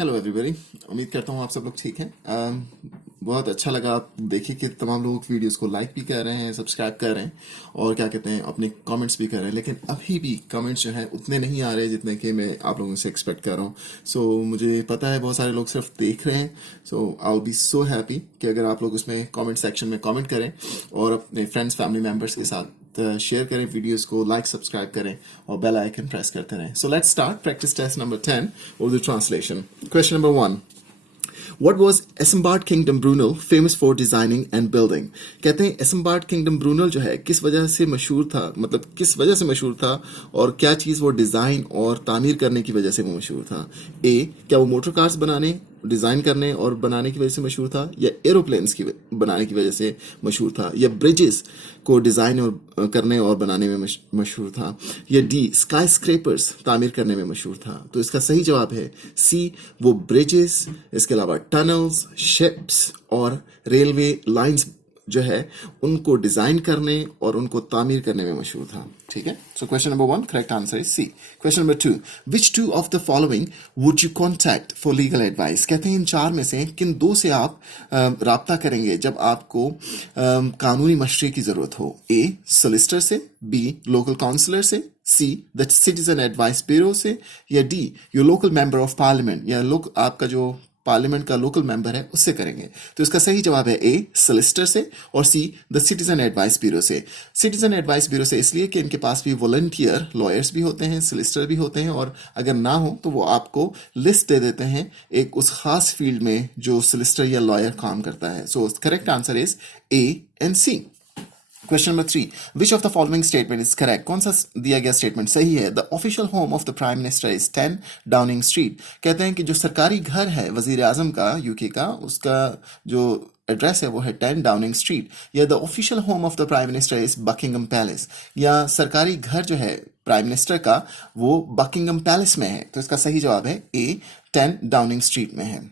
Hello everybody. उम्मीद करता हूँ आप सब लोग ठीक हैं। बहुत अच्छा लगा आप देखिए कि तमाम लोग वीडियोस को लाइक भी कर रहे हैं, सब्सक्राइब कर रहे हैं और क्या कहते हैं अपने कमेंट्स भी कर रहे हैं। लेकिन अभी भी कमेंट्स जो हैं उतने नहीं आ रहे जितने कि मैं आप लोगों से एक्सपेक्ट कर रहा हूँ। सो मुझे पता है बहुत सारे लोग सिर्फ देख रहे हैं। So I will be so happy कि अगर आप लोग उसमें कमेंट सेक्शन में कमेंट करें और अपने फ्रेंड्स फैमिली मेम्बर्स के साथ शेयर करें वीडियोस को, लाइक सब्सक्राइब करें और बेल आइकन प्रेस करते रहें। So let's start practice test number 10 Urdu translation. Question number 1, What was Isambard Kingdom Brunel famous for designing and building? कहते हैं इसम्बार्ड किंगडम ब्रूनल जो है किस वजह से मशहूर था, मतलब किस वजह से मशहूर था और क्या चीज़ वो डिज़ाइन और तामीर करने की वजह से वो मशहूर था। ए, क्या वो मोटर कार्स बनाने, डिज़ाइन करने और बनाने की वजह से मशहूर था, या एरोप्लेन्स की बनाने की वजह से मशहूर था, या ब्रिजेस को डिज़ाइन और करने और बनाने में मशहूर था, या डी, स्काई स्क्रेपर्स तामीर करने में मशहूर था। तो इसका सही जवाब है सी, वो ब्रिजेस, इसके अलावा टनल्स, शिप्स और रेलवे लाइंस जो है उनको डिजाइन करने और उनको तामीर करने में मशहूर था। ठीक है, so question number 1 correct answer is C. Question number 2, which two of the following would you contact for legal advice? कहते हैं इन चार में से किन दो से आप राब्ता करेंगे जब आपको कानूनी मशवरे की जरूरत हो? ए, सोलिसिटर से, बी, लोकल काउंसलर से, सी, द सिटीजन एडवाइस ब्यूरो से, या D, your local member of parliament या आपका जो पार्लियामेंट का लोकल मेंबर है उससे करेंगे। तो इसका सही जवाब है ए, सोलिसिटर से, और सी, द सिटीजन एडवाइस ब्यूरो से। सिटीजन एडवाइस ब्यूरो से इसलिए कि इनके पास भी वॉलंटियर लॉयर्स भी होते हैं, सोलिसिटर भी होते हैं, और अगर ना हो तो वो आपको लिस्ट दे देते हैं एक उस खास फील्ड में जो सोलिसिटर या लॉयर काम करता है। So correct answer is A and C. Question number 3, which of the following statement is correct? कौन सा दिया गया स्टेटमेंट सही है? The official home of the prime minister is 10 Downing Street. कहते हैं कि जो सरकारी घर है वजीर आजम का, यूके का, उसका जो एड्रेस है वो है 10 डाउनिंग स्ट्रीट। या the official home of the prime minister is Buckingham palace, या सरकारी घर जो है प्राइम मिनिस्टर का वो बकिंगम पैलेस में है। तो इसका सही जवाब है ए, 10 डाउनिंग स्ट्रीट में है।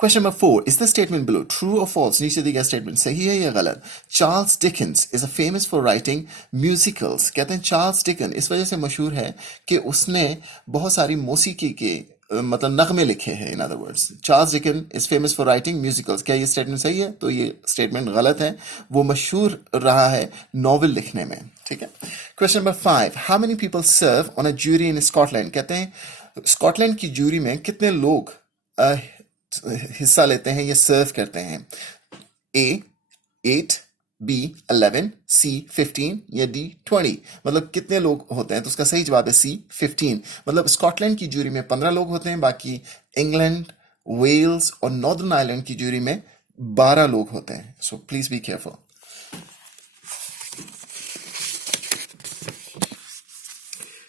Question number 4, is the statement below true और फॉल्स? नीचे दिया गया स्टेटमेंट सही है या गलत? Charles Dickens is a famous for writing musicals. कहते हैं चार्ल्स डिकन इस वजह से मशहूर है कि उसने बहुत सारी मौसीकी के मतलब नगमे लिखे हैं। In other words, Charles Dickens is famous for writing musicals. क्या ये स्टेटमेंट सही है? तो ये स्टेटमेंट गलत है। वो मशहूर रहा है नॉवेल लिखने में। ठीक है। Question number 5, how many people serve on a jury in Scotland? कहते हैं स्कॉटलैंड की ज्यूरी में कितने लोग हिस्सा लेते हैं या सर्व करते हैं? ए, 8, बी, 11, सी, 15, या डी, 20। मतलब कितने लोग होते हैं? तो उसका सही जवाब है सी, 15। मतलब स्कॉटलैंड की ज्यूरी में 15 लोग होते हैं, बाकी इंग्लैंड, वेल्स और नॉर्दर्न आयरलैंड की ज्यूरी में 12 लोग होते हैं। So please be careful.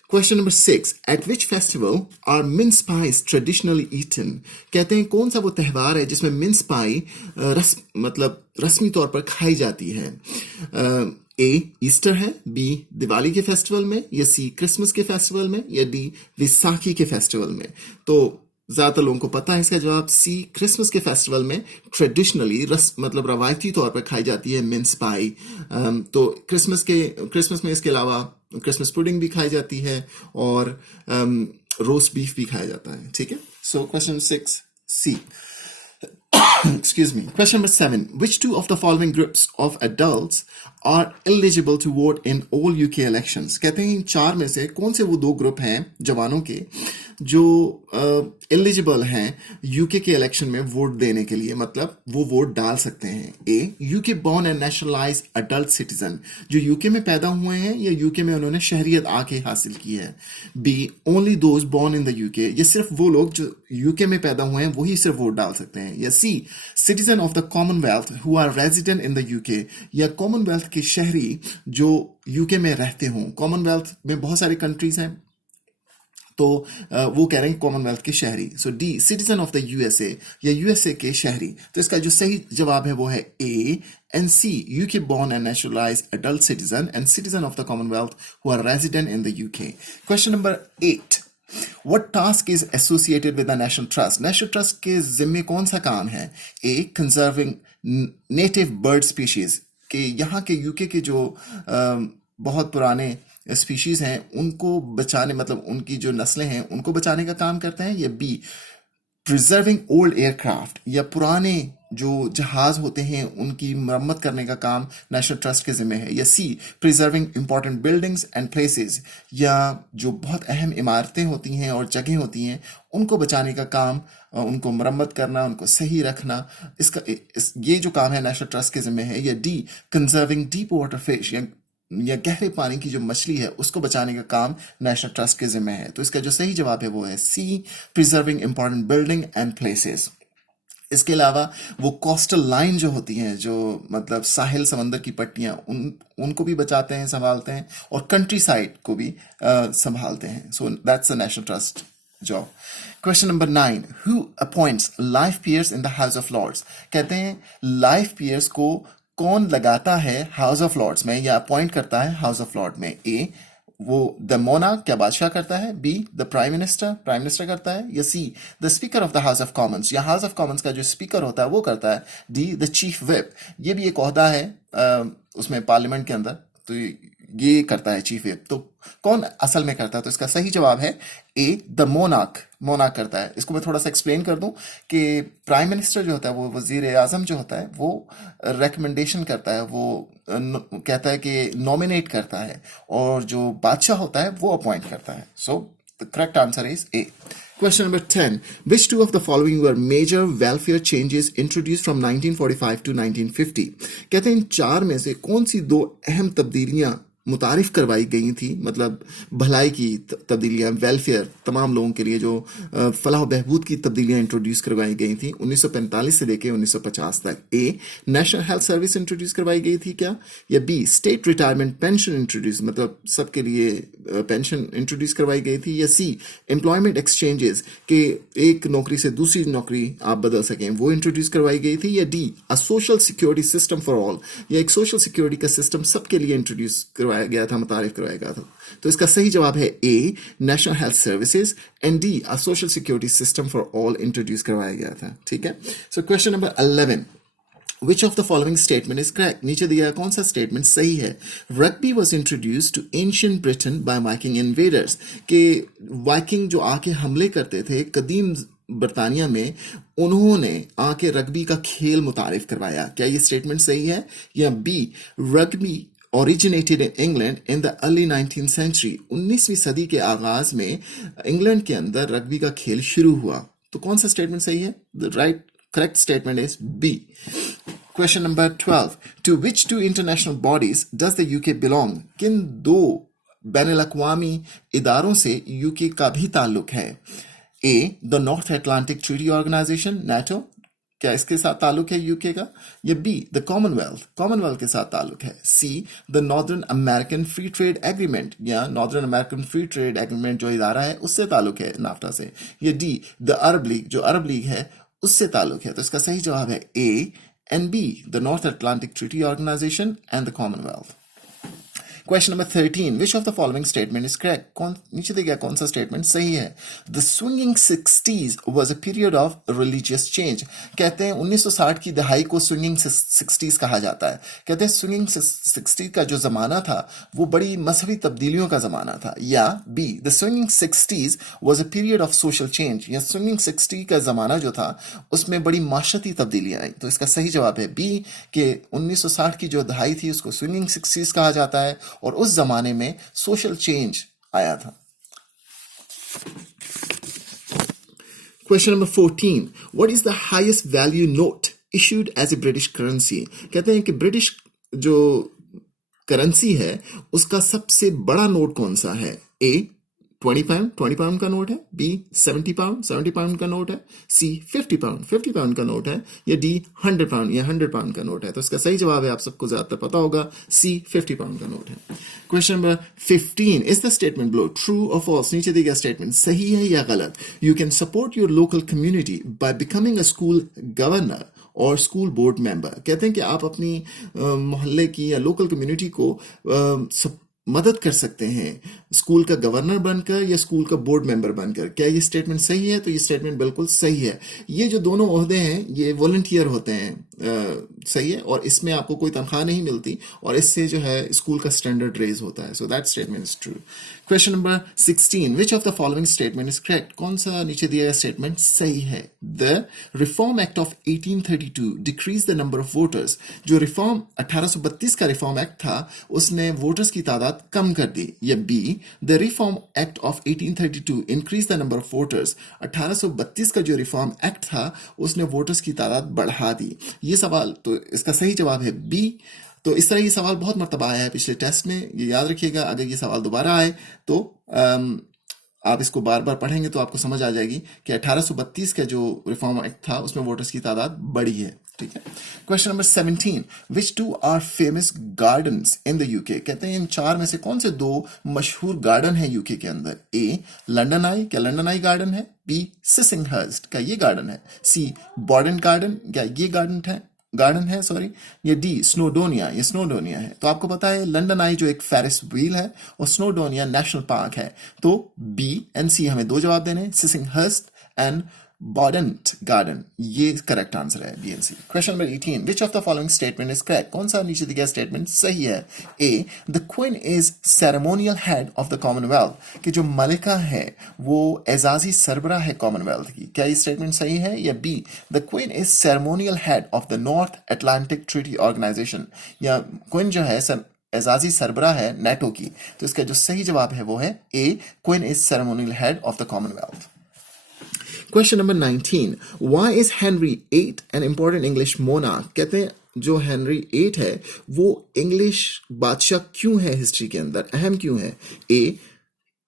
Question number 6, at which festival are mince pies traditionally eaten? कहते हैं कौन सा वो त्यौहार है जिसमें मिन्स पाई मतलब रस्मी तौर पर खाई जाती है? ए, ईस्टर है, बी, दिवाली के फेस्टिवल में, या सी, क्रिसमस के फेस्टिवल में, या डी, विसाखी के फेस्टिवल में। तो ज्यादातर लोगों को पता है इसका जवाब सी, क्रिसमस के फेस्टिवल में ट्रेडिशनली मतलब रवायती तौर पर खाई जाती है मिन्स पाई। तो क्रिसमस में इसके अलावा क्रिसमस पुडिंग भी खाई जाती है और रोस्ट बीफ भी खाया जाता है। ठीक है, so question 6 C. Excuse me. Question number 7. Which two of the following groups of adults are eligible to vote in all UK elections? कहते हैं इन चार में से कौन से वो दो ग्रुप हैं जवानों के जो एलिजिबल हैं यूके के इलेक्शन में वोट देने के लिए, मतलब वो वोट डाल सकते हैं? A, UK born and nationalise adult citizen, जो यूके में पैदा हुए हैं या यूके में उन्होंने शहरियत आके हासिल की है। B, only those born in the UK, ये सिर्फ वो लोग जो यूके में पैदा हुए हैं वही सिर्फ वोट डाल सकते हैं। या C, citizen of the Commonwealth who are resident in the UK, या कॉमनवेल्थ के शहरी जो यूके में रहते हों। कॉमनवेल्थ में बहुत सारी कंट्रीज हैं तो वो कह रहे हैं कॉमनवेल्थ के शहरी। So D, citizen of the USA, या यूएसए के शहरी। तो इसका जो सही जवाब है वो है A and C, UK born and nationalise adult citizen and citizen of the Commonwealth who are resident in the UK. Question number 8, What task is associated with the National Trust? National Trust के जिम्मे कौन सा काम है? A, conserving native bird species, के यहाँ के UK के जो बहुत पुराने स्पीशीज हैं उनको बचाने, मतलब उनकी जो नस्लें हैं उनको बचाने का काम करते हैं। या बी, प्रिजर्विंग ओल्ड एयरक्राफ्ट या पुराने जो जहाज होते हैं उनकी मरम्मत करने का काम नेशनल ट्रस्ट के जिम्मे है। या C, preserving important buildings and places, या जो बहुत अहम इमारतें होती हैं और जगह होती हैं उनको बचाने का काम, उनको मरम्मत करना, उनको सही रखना, ये जो काम है नेशनल ट्रस्ट के जिम्मे है। या D, conserving deep water fish, या गहरे पानी की जो मछली है उसको बचाने का काम नेशनल ट्रस्ट के जिम्मे है। तो इसका जो सही जवाब है वो है C, preserving important building and places. इसके अलावा वो कोस्टल लाइन जो होती हैं, जो मतलब साहिल समंदर की पट्टियां, उनको भी बचाते हैं, संभालते हैं, और कंट्री साइड को भी संभालते हैं। So that's the National Trust job. Question number 9, who appoints life peers in the House of Lords. कहते हैं लाइफ पीयर्स को कौन लगाता है हाउस ऑफ लॉर्ड्स में, या अपॉइंट करता है हाउस ऑफ लॉर्ड में। ए, वो द मोनार्क, क्या बादशाह करता है। B, the prime minister, prime minister करता है। या C, the speaker of the House of Commons, या हाउस ऑफ कॉमन्स का जो स्पीकर होता है वो करता है। डी, द चीफ व्हिप, ये भी एक ओहदा है उसमें पार्लियामेंट के अंदर, तो ये करता है चीफ व्हिप। तो कौन असल में करता है? तो इसका सही जवाब है ए, द मोनार्क, मोनार्क करता है। इसको मैं थोड़ा सा एक्सप्लेन कर दूं कि प्राइम मिनिस्टर जो होता है, वो वजीर आजम जो होता है, वो रिकमेंडेशन करता है, वो कहता है कि नॉमिनेट करता है, और जो बादशाह होता है वो अपॉइंट करता है। So the correct answer is A. Question number 10. Which two of the following were major welfare changes introduced from 1945 to 1950? कहते हैं इन चार में से कौन सी दो अहम तब्दीलियां मुतारिफ करवाई गई थी, मतलब भलाई की तब्दीलियां, वेलफेयर, तमाम लोगों के लिए जो फलाह बहबूद की तब्दीलियां इंट्रोड्यूस करवाई गई थी 1945 से लेके 1950 तक। A, National Health Service introduce करवाई गई थी क्या। या B, state retirement pension introduce, मतलब सबके लिए पेंशन इंट्रोड्यूस करवाई गई थी। या सी, एम्प्लॉयमेंट एक्सचेंजेस के एक नौकरी से दूसरी नौकरी आप बदल सकें, वो इंट्रोड्यूस करवाई गई थी। या D, a social security system for all, या एक सोशल सिक्योरिटी का सिस्टम सबके लिए इंट्रोड्यूस करवाया गया था, मुतारिफ करवाया गया था। तो इसका सही जवाब है A, National Health Services, and D, a social security system for all introduce करवाया गया था। ठीक है। So question number 11, Which of the following statement is correct? नीचे दिया कौन सा स्टेटमेंट सही है? Rugby was introduced to ancient Britain by Viking invaders, कि वाइकिंग जो आके हमले करते थे कदीम बरतानिया में, उन्होंने आके रग्बी का खेल मुतारिफ करवाया। क्या ये स्टेटमेंट सही है? या B, rugby originated in England in the early 19th century, 19वीं सदी के आगाज में इंग्लैंड के अंदर रग्बी का खेल शुरू हुआ। तो कौन सा स्टेटमेंट सही है? The right correct statement is B. Question number 12. To which two international bodies does the UK belong? किन दो बैनुल-अक़वामी इदारों से यूके का भी ताल्लुक है? A, the North Atlantic Treaty Organization, NATO, क्या इसके साथ ताल्लुक है यूके का? या बी, द कॉमनवेल्थ, कॉमनवेल्थ के साथ ताल्लुक है। C, the Northern American Free Trade Agreement, या Northern American Free Trade Agreement जो इदारा है उससे ताल्लुक है, नाफ्टा से। या डी, द अरब लीग, जो अरब लीग है उससे ताल्लुक है। तो इसका सही जवाब है A and B, the North Atlantic Treaty Organization and the Commonwealth. Question number 13, which of the following statement is correct? कौन नीचे दिया कौन सा स्टेटमेंट सही है? The swinging 60s was a period of religious change. कहते हैं 1960 की दहाई को स्विंगिंग 60s कहा जाता है। कहते हैं स्विंगिंग 60 का जो जमाना था वो बड़ी मजहबी तब्दीलियों का जमाना था। या B, the swinging 60s was a period of social change, या स्विंगिंग 60 का जमाना जो था उसमें बड़ी माशरती तब्दीलियां आई। तो इसका सही जवाब है बी, कि 1960 की जो दहाई थी उसको स्विंगिंग 60s कहा जाता है, और उस जमाने में सोशल चेंज आया था। Question number 14, what is the highest value note issued as a British currency? कहते हैं कि ब्रिटिश जो करेंसी है उसका सबसे बड़ा नोट कौन सा है? ए, 20 पाउंड का नोट है। बी, 70 पाउंड का नोट है। सी, 50 पाउंड का नोट है। या डी, 100 पाउंड या 100 पाउंड का नोट है। तो इसका सही जवाब है, आप सबको ज्यादातर पता होगा, सी, 50 पाउंड का नोट है। Question number 15, is the statement below true और फॉल्स? नीचे दिया गया स्टेटमेंट सही है या गलत? You can support your local community by becoming a school governor और स्कूल बोर्ड मेंबर। कहते हैं कि आप अपनी मोहल्ले की या लोकल कम्युनिटी को मदद कर सकते हैं स्कूल का गवर्नर बनकर या स्कूल का बोर्ड मेंबर बनकर। क्या ये स्टेटमेंट सही है? तो ये स्टेटमेंट बिल्कुल सही है। ये जो दोनों ओहदे हैं ये वॉलंटियर होते हैं, सही है, और इसमें आपको कोई तनख्वाह नहीं मिलती, और इससे जो है स्कूल का स्टैंडर्ड रेज होता है. So that statement is true. Question number 16, which of the following statement is correct? कौन सा नीचे दिया गया स्टेटमेंट सही है? The Reform Act of 1832 decrease the number of voters. जो रिफॉर्म 1832 का रिफॉर्म एक्ट था उसने वोटर्स की तादाद कम कर दी. या B, the Reform Act of 1832 increase the number of voters. 1832 का जो रिफॉर्म एक्ट था उसने वोटर्स की तादाद बढ़ा दी. ये सवाल, तो इसका सही जवाब है बी. तो इस तरह ये सवाल बहुत मरतबा आया है पिछले टेस्ट में, ये याद रखिएगा. अगर ये सवाल दोबारा आए तो आप इसको बार बार पढ़ेंगे तो आपको समझ आ जाएगी कि 1832 का जो रिफॉर्म एक्ट था उसमें वोटर्स की तादाद बढ़ी है. ठीक है. Question number 17, which two are famous gardens in the UK? कहते हैं इन चार में से कौन से दो मशहूर गार्डन है यूके के अंदर? ए, लंदन आई, क्या लंदन आई गार्डन है? बी, सिसिंगहर्स्ट, क्या ये गार्डन है? सी, बॉडेन गार्डन, क्या ये गार्डन है सॉरी. ये डी, स्नोडोनिया, ये स्नोडोनिया है. तो आपको पता है लंदन आई जो एक फेरिस व्हील है और स्नोडोनिया नेशनल पार्क है. तो बी एंड सी हमें दो जवाब देने हैं, सिसिंगहर्स्ट एंड बॉडेंट गार्डन. ये करेक्ट आंसर है, B and C. Question number 18, which of the following statement is correct? कौन सा नीचे दिया स्टेटमेंट सही है? A, the queen is ceremonial head of the Commonwealth, कि जो मलिका है वो एजाजी सरबरा है कॉमनवेल्थ की. क्या ये स्टेटमेंट सही है? या B, the queen is ceremonial head of the North Atlantic Treaty Organization, या क्वीन जो है एजाजी सरबरा है नेटो की. तो इसका जो सही जवाब है वो है A, queen is ceremonial head of the Commonwealth. Question number 19. Why is Henry VIII an important English monarch? कहते हैं जो हेनरी 8 है वो इंग्लिश बादशाह क्यों है हिस्ट्री के अंदर, अहम क्यों है? A,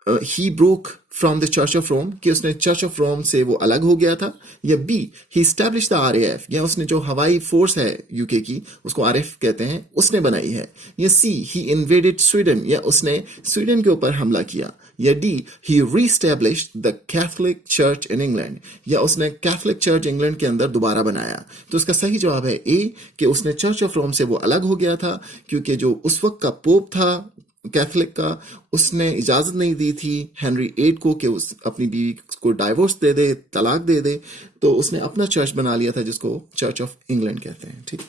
he broke from the Church of Rome, कि उसने चर्च ऑफ रोम से वो अलग हो गया था. या B, he establish the RAF, या उसने जो हवाई फोर्स है यूके की उसको RAF कहते हैं उसने बनाई है. या सी, ही इन्वेडेड स्वीडन, या उसने स्वीडन के ऊपर हमला किया. या D, he reestablished the Catholic church in England, या उसने कैथोलिक चर्च इंग्लैंड के अंदर दोबारा बनाया. तो इसका सही जवाब है ए, कि उसने चर्च ऑफ रोम से वो अलग हो गया था क्योंकि जो उस वक्त का पोप था कैथोलिक का, उसने इजाजत नहीं दी थी हेनरी 8 को कि उस अपनी बीवी को डाइवोर्स दे दे, तलाक दे दे. तो उसने अपना चर्च बना लिया था जिसको चर्च ऑफ इंग्लैंड कहते हैं. ठीक.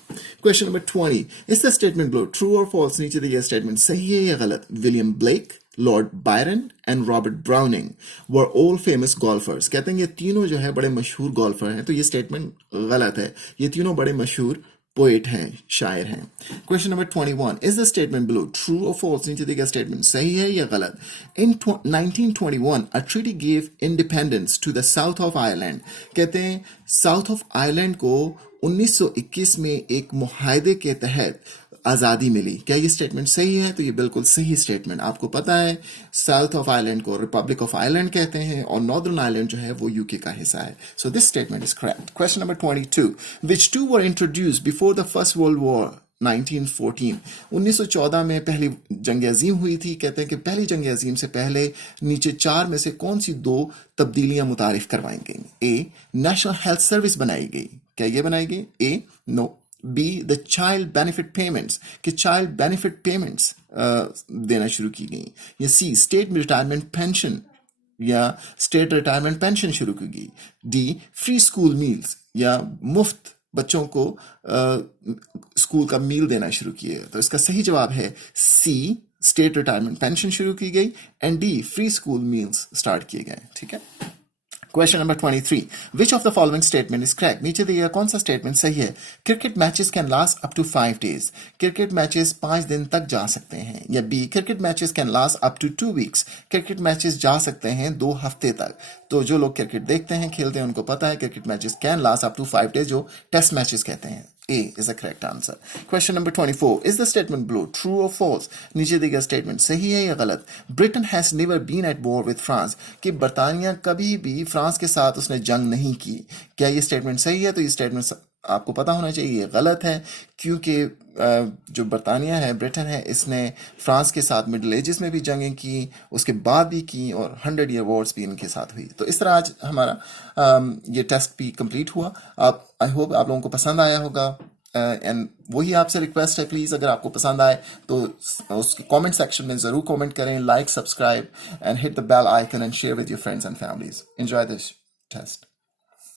Question number 20, is the statement below true और फॉल्स? नीचे दिया स्टेटमेंट सही है या गलत? William Blake, Lord Byron and Robert browning were all famous golfer's. कहते हैं ये तीनों जो है बड़े मशहूर गोल्फर हैं. तो ये स्टेटमेंट गलत है. ये तीनों बड़े मशहूर पोएट हैं, शायर हैं. Question number 21, is the statement below true और फॉल्स? नीचे दिया स्टेटमेंट सही है या गलत? In 1921 a treaty give independence to the south of Ireland. कहते हैं साउथ ऑफ आयरलैंड को 1921 में एक मुआहदे के तहत आज़ादी मिली. क्या ये स्टेटमेंट सही है? तो ये बिल्कुल सही स्टेटमेंट. आपको पता है साउथ ऑफ आयरलैंड को रिपब्लिक ऑफ आयरलैंड कहते हैं और नॉर्दर्न आयरलैंड जो है वो यूके का हिस्सा है. So this statement is correct. Question number 22, which two were introduced before the First World War 1914? 1914 में पहली जंग अजीम हुई थी. कहते हैं कि पहली जंग अजीम से पहले नीचे चार में से कौन सी दो तब्दीलियां मुतारिफ करवाई गई? ए, नेशनल हेल्थ सर्विस बनाई गई. क्या ये बनाई गई? A, no. B, the child benefit payments, कि चाइल्ड बेनिफिट पेमेंट्स देना शुरू की गई. या सी, स्टेट रिटायरमेंट पेंशन या स्टेट रिटायरमेंट पेंशन शुरू की गई. डी, फ्री स्कूल मील्स, या मुफ्त बच्चों को स्कूल का मील देना शुरू किए. तो इसका सही जवाब है सी, स्टेट रिटायरमेंट पेंशन शुरू की गई, and D, free school meals start किए गए. ठीक है. Question number 23, which of the following statement is correct? नीचे दिया कौन सा स्टेटमेंट सही है? Cricket matches can last up to 5 days. Cricket matches 5 दिन तक जा सकते हैं. या बी, cricket matches can last up to 2 weeks. Cricket matches जा सकते हैं 2 हफ्ते तक. तो जो लोग क्रिकेट देखते हैं, खेलते हैं, उनको पता है cricket matches can last up to 5 days, जो टेस्ट मैचेस कहते हैं. A is the correct answer. Question number 24. Is the statement below true or false? नीचे दिया स्टेटमेंट सही है या गलत? Britain has never been at war with France. कि बरतानिया कभी भी फ्रांस के साथ उसने जंग नहीं की. क्या ये स्टेटमेंट सही है? तो ये स्टेटमेंट आपको पता होना चाहिए ये गलत है, क्योंकि जो बरतानिया है, ब्रिटेन है, इसने फ्रांस के साथ मिडिल एजेस में भी जंगें की, उसके बाद भी की, और 100 year wars भी इनके साथ हुई. तो इस तरह आज हमारा ये टेस्ट भी कंप्लीट हुआ. आप आई होप आप लोगों को पसंद आया होगा. एंड वही आपसे रिक्वेस्ट है, प्लीज़ अगर आपको पसंद आए तो उसके कमेंट सेक्शन में ज़रूर कमेंट करें, like, subscribe and hit the bell icon and share with your friends and families. Enjoy this test.